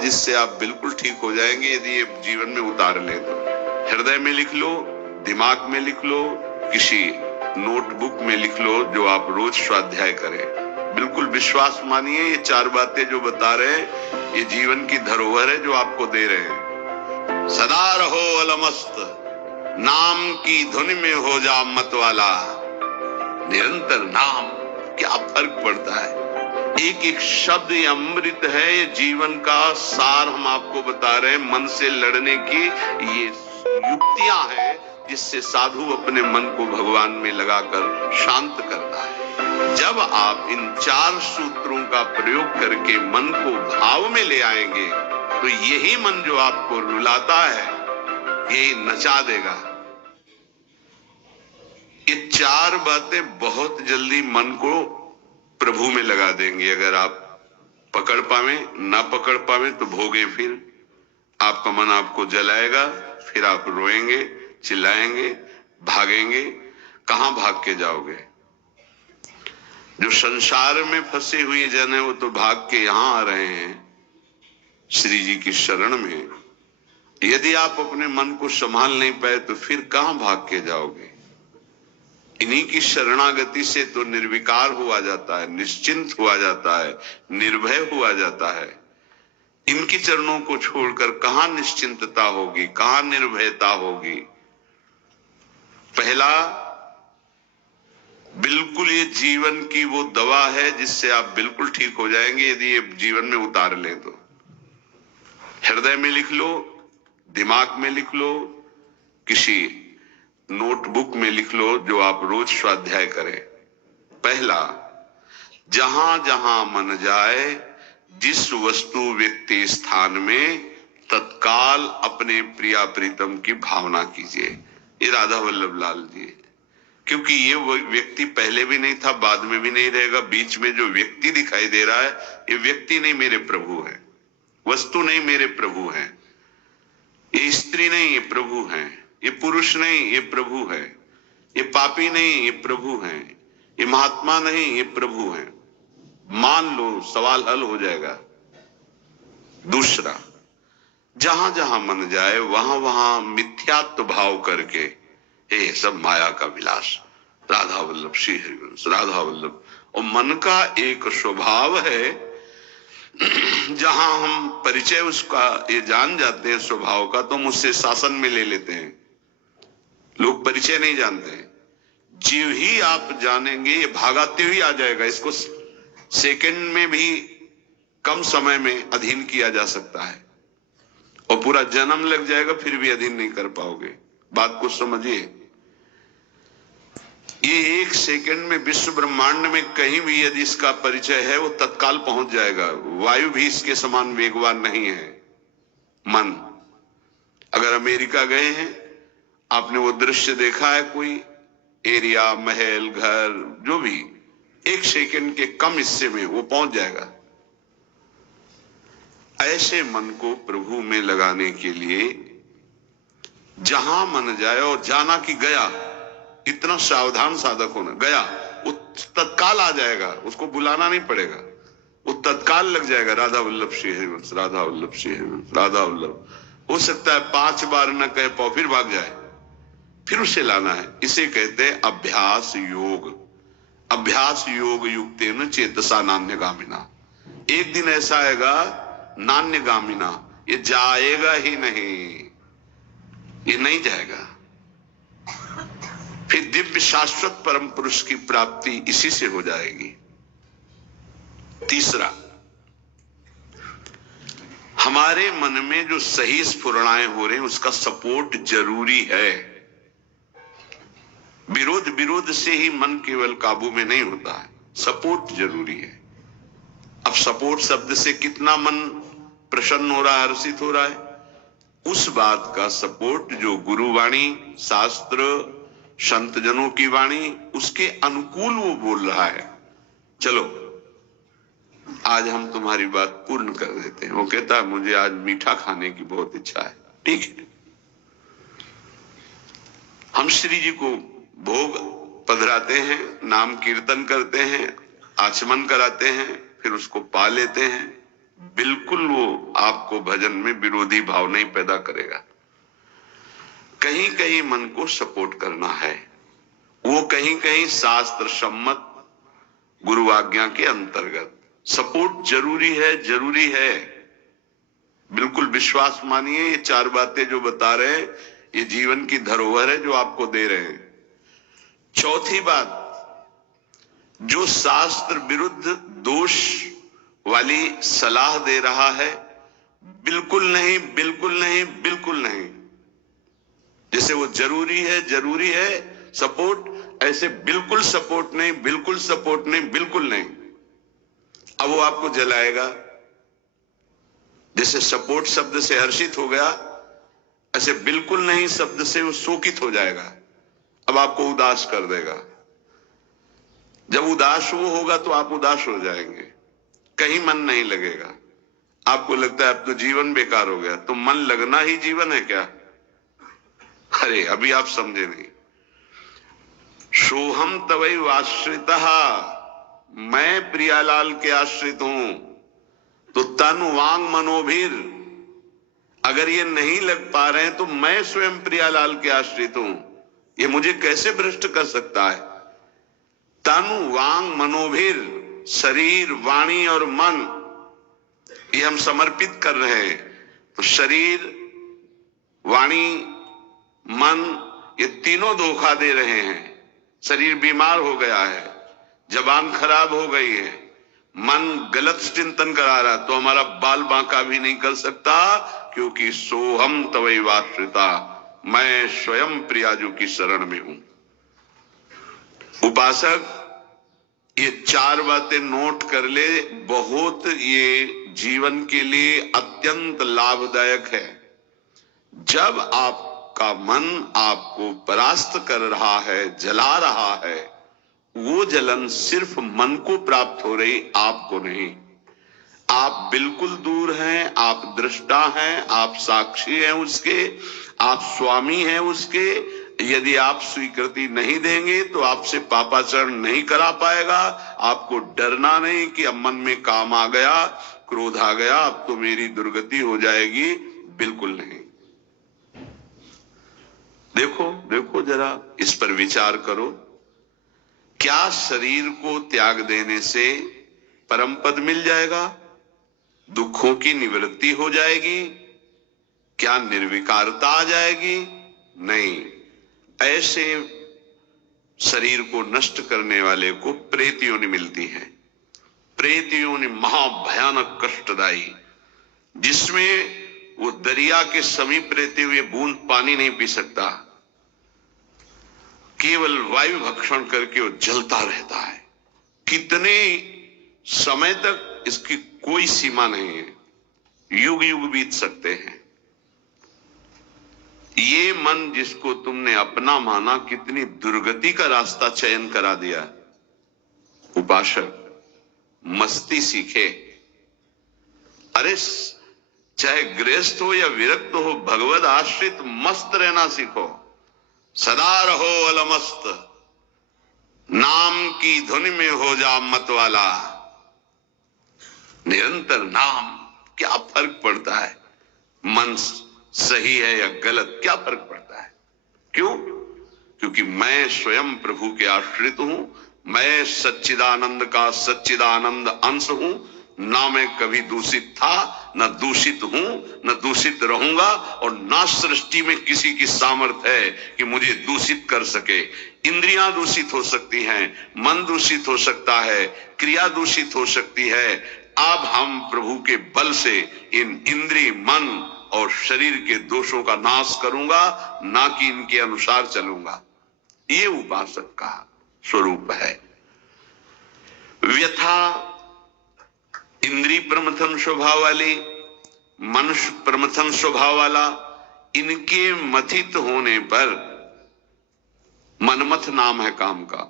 जिससे आप बिल्कुल ठीक हो जाएंगे यदि ये जीवन में उतार ले तो। हृदय में लिख लो, दिमाग में लिख लो, किसी नोटबुक में लिख लो, जो आप रोज स्वाध्याय करें। बिल्कुल विश्वास मानिए, ये 4 बातें जो बता रहे हैं ये जीवन की धरोहर है जो आपको दे रहे हैं। सदा रहो अलमस्त, नाम की धुन में हो जा मत वाला। निरंतर नाम, क्या फर्क पड़ता है। एक एक शब्द ये अमृत है, ये जीवन का सार हम आपको बता रहे हैं। मन से लड़ने की ये युक्तियां हैं जिससे साधु अपने मन को भगवान में लगाकर शांत करता है। जब आप इन 4 सूत्रों का प्रयोग करके मन को भाव में ले आएंगे तो यही मन जो आपको रुलाता है यही नचा देगा। ये 4 बातें बहुत जल्दी मन को प्रभु में लगा देंगे। अगर आप पकड़ पावे, ना पकड़ पावे तो भोगे। फिर आपका मन आपको जलाएगा, फिर आप रोएंगे, चिल्लाएंगे, भागेंगे। कहां भाग के जाओगे। जो संसार में फंसे हुए जन है वो तो भाग के यहां आ रहे हैं श्री जी की शरण में। यदि आप अपने मन को संभाल नहीं पाए तो फिर कहां भाग के जाओगे। इन्हीं की शरणागति से तो निर्विकार हुआ जाता है, निश्चिंत हुआ जाता है, निर्भय हुआ जाता है। इनके चरणों को छोड़कर कहां निश्चिंतता होगी, कहां निर्भयता होगी। पहला, बिल्कुल ये जीवन की वो दवा है जिससे आप बिल्कुल ठीक हो जाएंगे यदि ये जीवन में उतार ले तो। हृदय में लिख लो, दिमाग में लिख लो, किसी नोटबुक में लिख लो, जो आप रोज स्वाध्याय करें। पहला, जहां जहां मन जाए, जिस वस्तु व्यक्ति स्थान में तत्काल अपने प्रिया प्रीतम की भावना कीजिए। ये राधा वल्लभ लाल जी, क्योंकि ये वो व्यक्ति पहले भी नहीं था, बाद में भी नहीं रहेगा। बीच में जो व्यक्ति दिखाई दे रहा है ये व्यक्ति नहीं, मेरे प्रभु है। वस्तु नहीं, मेरे प्रभु है। ये स्त्री नहीं, ये प्रभु है। ये पुरुष नहीं, ये प्रभु है। ये पापी नहीं, ये प्रभु है। ये महात्मा नहीं, ये प्रभु है। मान लो, सवाल हल हो जाएगा। दूसरा, जहां जहां मन जाए वहां वहां मिथ्यात्व भाव करके ये सब माया का विलास, राधा वल्लभ श्री हरिवंश, राधा वल्लभ। और मन का एक स्वभाव है जहां हम परिचय उसका ये जान जाते हैं स्वभाव का, तो हम उससे शासन में ले लेते हैं। लोग परिचय नहीं जानते। जीव ही आप जानेंगे, ये भागाते हुए आ जाएगा। इसको सेकंड में भी कम समय में अधीन किया जा सकता है और पूरा जन्म लग जाएगा फिर भी अधीन नहीं कर पाओगे। बात को समझिए। ये 1 सेकंड में विश्व ब्रह्मांड में कहीं भी यदि इसका परिचय है वो तत्काल पहुंच जाएगा। वायु भी इसके समान वेगवान नहीं है। मन, अगर अमेरिका गए हैं, आपने वो दृश्य देखा है, कोई एरिया, महल, घर, जो भी 1 सेकंड के कम हिस्से में वो पहुंच जाएगा। ऐसे मन को प्रभु में लगाने के लिए जहां मन जाए, और जाना कि गया, इतना सावधान साधक होना। गया वो तत्काल आ जाएगा, उसको बुलाना नहीं पड़ेगा, वो तत्काल लग जाएगा। राधा वल्लभ श्री हरिवंश, राधा वल्लभ श्री हरिवंश, राधा वल्लभ। हो सकता है 5 बार न कह पाओ, फिर भाग जाए, फिर उसे लाना है। इसे कहते हैं अभ्यास योग। अभ्यास योग युक्तेन चेतसा नान्यगामिना। एक दिन ऐसा आएगा नान्यगामिना, ये जाएगा ही नहीं, ये नहीं जाएगा। फिर दिव्य शाश्वत परम पुरुष की प्राप्ति इसी से हो जाएगी। तीसरा, हमारे मन में जो सही स्फुरणाएं हो रहे हैं उसका सपोर्ट जरूरी है। विरोध से ही मन केवल काबू में नहीं होता है, सपोर्ट जरूरी है। अब सपोर्ट शब्द से कितना मन प्रसन्न हो रहा है, हर्षित हो रहा है, उस बात का सपोर्ट जो गुरुवाणी, शास्त्र, संत जनों की वाणी, उसके अनुकूल वो बोल रहा है। चलो आज हम तुम्हारी बात पूर्ण कर देते हैं। वो कहता है मुझे आज मीठा खाने की बहुत इच्छा है। ठीक है, हम श्री जी को भोग पधराते हैं, नाम कीर्तन करते हैं, आचमन कराते हैं, फिर उसको पा लेते हैं, बिल्कुल वो आपको भजन में विरोधी भाव नहीं पैदा करेगा। कहीं कहीं मन को सपोर्ट करना है, वो कहीं कहीं शास्त्र सम्मत गुरु आज्ञा के अंतर्गत सपोर्ट जरूरी है, जरूरी है। बिल्कुल विश्वास मानिए, ये चार बातें जो बता रहे हैं ये जीवन की धरोहर है जो आपको दे रहे हैं। चौथी बात, जो शास्त्र विरुद्ध दोष वाली सलाह दे रहा है, बिल्कुल नहीं, बिल्कुल नहीं, बिल्कुल नहीं। जैसे वो जरूरी है सपोर्ट, ऐसे बिल्कुल सपोर्ट नहीं, बिल्कुल सपोर्ट नहीं, बिल्कुल नहीं। अब वो आपको जलाएगा। जैसे सपोर्ट शब्द से हर्षित हो गया, ऐसे बिल्कुल नहीं शब्द से वो शोकित हो जाएगा। अब आपको उदास कर देगा। जब उदास वो होगा तो आप उदास हो जाएंगे, कहीं मन नहीं लगेगा। आपको लगता है अब तो जीवन बेकार हो गया। तो मन लगना ही जीवन है क्या? अरे अभी आप समझे नहीं। सोहम तवैव आश्रितः, मैं प्रियालाल के आश्रित हूं। तो तन वांग मनोभीर, अगर ये नहीं लग पा रहे हैं तो मैं स्वयं प्रियालाल के आश्रित हूं। ये मुझे कैसे भ्रष्ट कर सकता है? तन वांग मनोभीर, शरीर वाणी और मन, ये हम समर्पित कर रहे हैं। तो शरीर वाणी मन, ये तीनों धोखा दे रहे हैं। शरीर बीमार हो गया है, जबान खराब हो गई है, मन गलत चिंतन करा रहा, तो हमारा बाल बांका भी नहीं कर सकता, क्योंकि सोहम तवैव आश्रिता, मैं स्वयं प्रियाजू की शरण में हूं। उपासक ये चार बातें नोट कर ले, बहुत ये जीवन के लिए अत्यंत लाभदायक है। जब आपका मन आपको परास्त कर रहा है, जला रहा है, वो जलन सिर्फ मन को प्राप्त हो रही, आपको नहीं। आप बिल्कुल दूर हैं, आप दृष्टा हैं, आप साक्षी हैं उसके, आप स्वामी हैं उसके। यदि आप स्वीकृति नहीं देंगे तो आपसे पापाचरण नहीं करा पाएगा। आपको डरना नहीं कि अब मन में काम आ गया, क्रोध आ गया, अब तो मेरी दुर्गति हो जाएगी, बिल्कुल नहीं। देखो देखो जरा, इस पर विचार करो। क्या शरीर को त्याग देने से परम पद मिल जाएगा? दुखों की निवृत्ति हो जाएगी? क्या निर्विकारता आ जाएगी? नहीं। ऐसे शरीर को नष्ट करने वाले को प्रेत योनि मिलती है। प्रेत योनि महाभयानक कष्टदायी, जिसमें वो दरिया के समीप रहते हुए बूंद पानी नहीं पी सकता, केवल वायु भक्षण करके वो जलता रहता है। कितने समय तक, इसकी कोई सीमा नहीं है, युग युग बीत सकते हैं। ये मन जिसको तुमने अपना माना, कितनी दुर्गति का रास्ता चयन करा दिया। उपासक मस्ती सीखे। अरे चाहे गृहस्थ हो या विरक्त हो, भगवद आश्रित मस्त रहना सीखो। सदा रहो अलमस्त, नाम की धुन में हो जा मत वाला। निरंतर नाम, क्या फर्क पड़ता है मन सही है या गलत, क्या फर्क पड़ता है? क्यों? क्योंकि मैं स्वयं प्रभु के आश्रित हूं। मैं सच्चिदानंद का सच्चिदानंद अंश हूं। ना मैं कभी दूषित था, न दूषित हूं, न दूषित रहूंगा, और ना सृष्टि में किसी की सामर्थ्य है कि मुझे दूषित कर सके। इंद्रियां दूषित हो सकती हैं, मन दूषित हो सकता है, क्रिया दूषित हो सकती है। अब हम प्रभु के बल से इन इंद्रिय, मन और शरीर के दोषों का नाश करूंगा, ना कि इनके अनुसार चलूंगा। ये उपासक का स्वरूप है। व्यथा इंद्रिय प्रमथन स्वभाव वाली, मनुष्य प्रमथन स्वभाव वाला, इनके मथित होने पर, मनमथ नाम है काम का,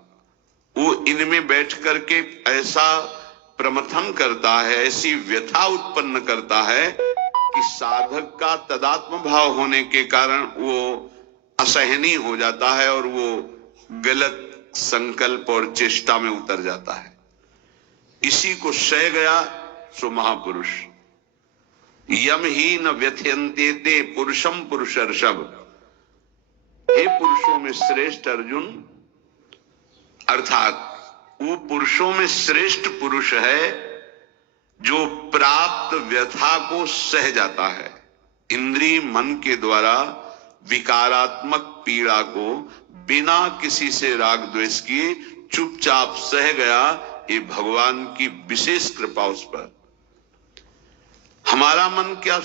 वो इनमें बैठ करके ऐसा प्रमथन करता है, ऐसी व्यथा उत्पन्न करता है कि साधक का तदात्म भाव होने के कारण वो असहनीय हो जाता है और वो गलत संकल्प और चेष्टा में उतर जाता है। इसी को सह गया सो महापुरुष। यम ही न व्यथयन्ते ते पुरुषम पुरुषर्षभ। हे पुरुषों में श्रेष्ठ अर्जुन, अर्थात वो पुरुषों में श्रेष्ठ पुरुष है जो प्राप्त व्यथा को सह जाता है। इंद्रिय मन के द्वारा विकारात्मक पीड़ा को बिना किसी से राग द्वेष किए चुपचाप सह गया, ये भगवान की विशेष कृपा उस पर। हमारा मन क्या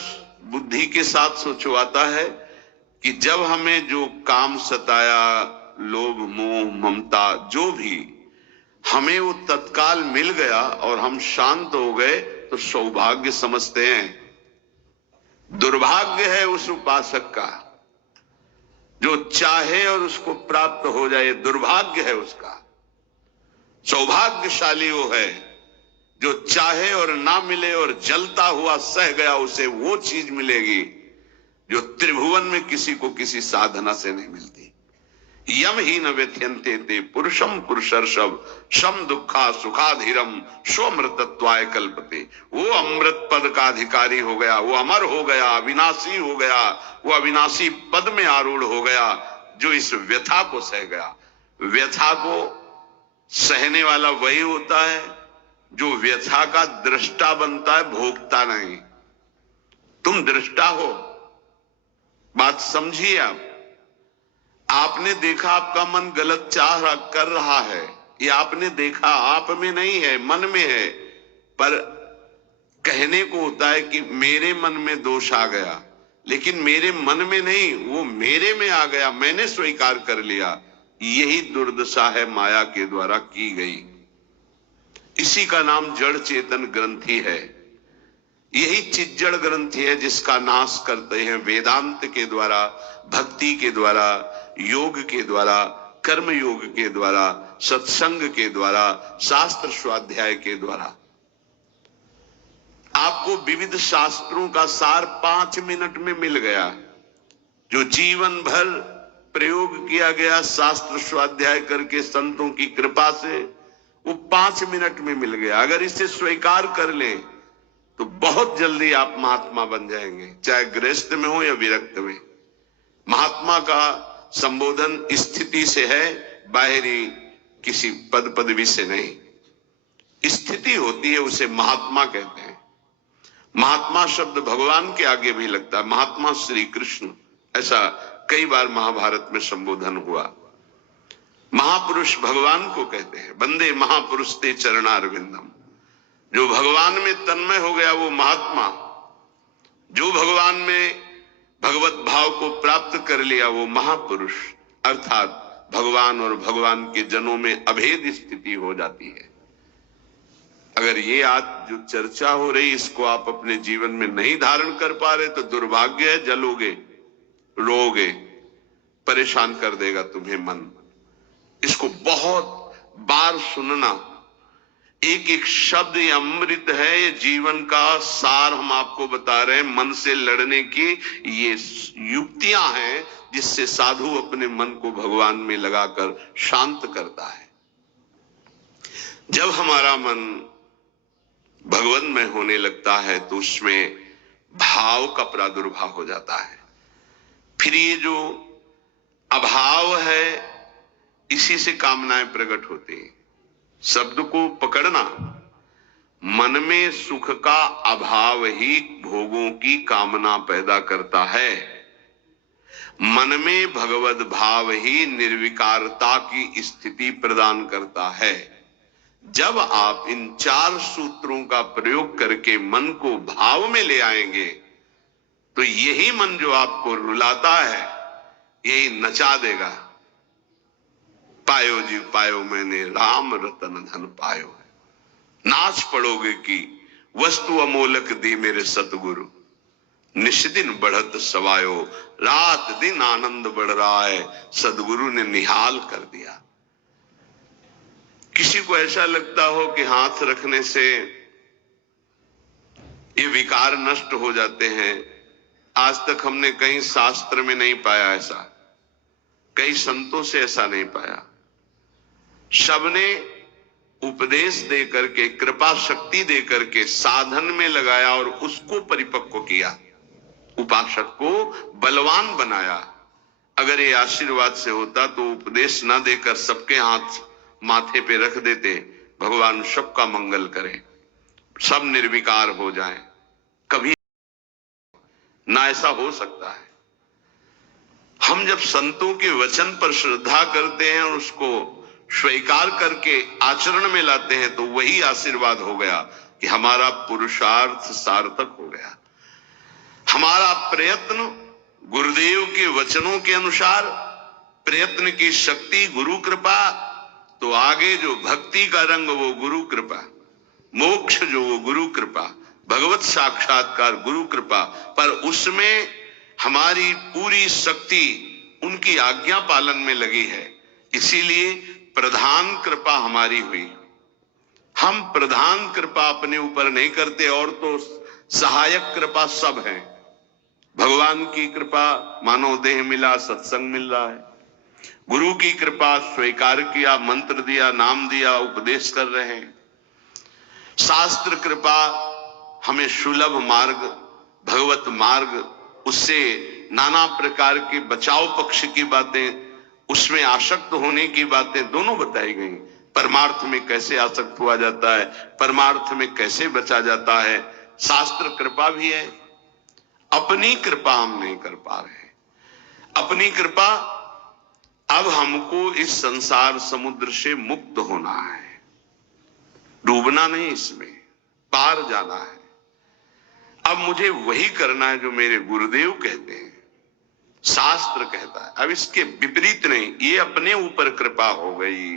बुद्धि के साथ सोचवाता है कि जब हमें जो काम सताया, लोभ मोह ममता जो भी, हमें वो तत्काल मिल गया और हम शांत हो गए तो सौभाग्य समझते हैं। दुर्भाग्य है उस उपासक का जो चाहे और उसको प्राप्त हो जाए, दुर्भाग्य है उसका। सौभाग्यशाली वो है जो चाहे और ना मिले और जलता हुआ सह गया, उसे वो चीज मिलेगी जो त्रिभुवन में किसी को किसी साधना से नहीं मिलती। यम ही न व्यथयन्ते ते पुरुषम पुरुषर्षभ शम दुखा सुखाधीरम स्वमृतत्वाय कल्पते। वो अमृत पद का अधिकारी हो गया, वो अमर हो गया, अविनाशी हो गया, वो अविनाशी पद में आरूढ़ हो गया जो इस व्यथा को सह गया। व्यथा को सहने वाला वही होता है जो व्यथा का दृष्टा बनता है, भोगता नहीं। तुम दृष्टा हो, बात समझिए। आपने देखा आपका मन गलत चाह कर रहा है, ये आपने देखा, आप में नहीं है, मन में है। पर कहने को होता है कि मेरे मन में दोष आ गया, लेकिन मेरे मन में नहीं, वो मेरे में आ गया, मैंने स्वीकार कर लिया। यही दुर्दशा है माया के द्वारा की गई। इसी का नाम जड़ चेतन ग्रंथि है। यही चिज्जड़ ग्रंथि है जिसका नाश करते हैं वेदांत के द्वारा, भक्ति के द्वारा, योग के द्वारा, कर्म योग के द्वारा, सत्संग के द्वारा, शास्त्र स्वाध्याय के द्वारा। आपको विविध शास्त्रों का सार 5 मिनट में मिल गया। जो जीवन भर प्रयोग किया गया शास्त्र स्वाध्याय करके संतों की कृपा से, वो 5 मिनट में मिल गया। अगर इसे स्वीकार कर लें तो बहुत जल्दी आप महात्मा बन जाएंगे, चाहे गृहस्थ में हो या विरक्त में। महात्मा का संबोधन स्थिति से है, बाहरी किसी पद पदवी से नहीं। स्थिति होती है, उसे महात्मा कहते हैं। महात्मा शब्द भगवान के आगे भी लगता है, महात्मा श्री कृष्ण, ऐसा कई बार महाभारत में संबोधन हुआ। महापुरुष भगवान को कहते हैं। वंदे महापुरुष ते चरणारविंदम। जो भगवान में तन्मय हो गया वो महात्मा, जो भगवान में भगवत भाव को प्राप्त कर लिया वो महापुरुष। अर्थात भगवान और भगवान के जनों में अभेद स्थिति हो जाती है। अगर ये आज जो चर्चा हो रही इसको आप अपने जीवन में नहीं धारण कर पा रहे तो दुर्भाग्य है, जलोगे, रोगे, परेशान कर देगा तुम्हें मन। इसको बहुत बार सुनना। एक एक शब्द ये अमृत है, ये जीवन का सार हम आपको बता रहे हैं। मन से लड़ने की ये युक्तियां हैं जिससे साधु अपने मन को भगवान में लगाकर शांत करता है। जब हमारा मन भगवन्मय होने लगता है तो उसमें भाव का प्रादुर्भाव हो जाता है। फिर ये जो अभाव है इसी से कामनाएं प्रकट होती हैं। शब्द को पकड़ना, मन में सुख का अभाव ही भोगों की कामना पैदा करता है। मन में भगवत भाव ही निर्विकारता की स्थिति प्रदान करता है। जब आप इन 4 सूत्रों का प्रयोग करके मन को भाव में ले आएंगे तो यही मन जो आपको रुलाता है यही नचा देगा। पायो जी पायो मैंने राम रतन धन पायो है, नाच पड़ोगे कि वस्तु अमोलक दी मेरे सतगुरु। निष्दिन बढ़त सवायो, रात दिन आनंद बढ़ रहा है, सदगुरु ने निहाल कर दिया। किसी को ऐसा लगता हो कि हाथ रखने से ये विकार नष्ट हो जाते हैं, आज तक हमने कहीं शास्त्र में नहीं पाया ऐसा, कई संतों से ऐसा नहीं पाया। सबने उपदेश दे करके, कृपा शक्ति दे करके साधन में लगाया और उसको परिपक्व किया, उपासक को बलवान बनाया। अगर ये आशीर्वाद से होता तो उपदेश ना देकर सबके हाथ माथे पे रख देते, भगवान सबका मंगल करे, सब निर्विकार हो जाएं। कभी ना ऐसा हो सकता है। हम जब संतों के वचन पर श्रद्धा करते हैं और उसको स्वीकार करके आचरण में लाते हैं, तो वही आशीर्वाद हो गया कि हमारा पुरुषार्थ सार्थक हो गया। हमारा प्रयत्न गुरुदेव के वचनों के अनुसार, प्रयत्न की शक्ति गुरु कृपा, तो आगे जो भक्ति का रंग वो गुरु कृपा, मोक्ष जो वो गुरु कृपा, भगवत साक्षात्कार गुरु कृपा। पर उसमें हमारी पूरी शक्ति उनकी आज्ञा पालन में लगी है, इसीलिए प्रधान कृपा हमारी हुई। हम प्रधान कृपा अपने ऊपर नहीं करते, और तो सहायक कृपा सब है। भगवान की कृपा मानो देह मिला, सत्संग मिल रहा है। गुरु की कृपा स्वीकार किया, मंत्र दिया, नाम दिया, उपदेश कर रहे हैं। शास्त्र कृपा हमें सुलभ मार्ग, भगवत मार्ग, उससे नाना प्रकार के बचाव पक्ष की बातें, उसमें आसक्त होने की बातें दोनों बताई गई। परमार्थ में कैसे आसक्त हुआ जाता है, परमार्थ में कैसे बचा जाता है, शास्त्र कृपा भी है। अपनी कृपा हम नहीं कर पा रहे। अपनी कृपा, अब हमको इस संसार समुद्र से मुक्त होना है, डूबना नहीं, इसमें पार जाना है। अब मुझे वही करना है जो मेरे गुरुदेव कहते हैं, शास्त्र कहता है। अब इसके विपरीत नहीं, ये अपने ऊपर कृपा हो गई।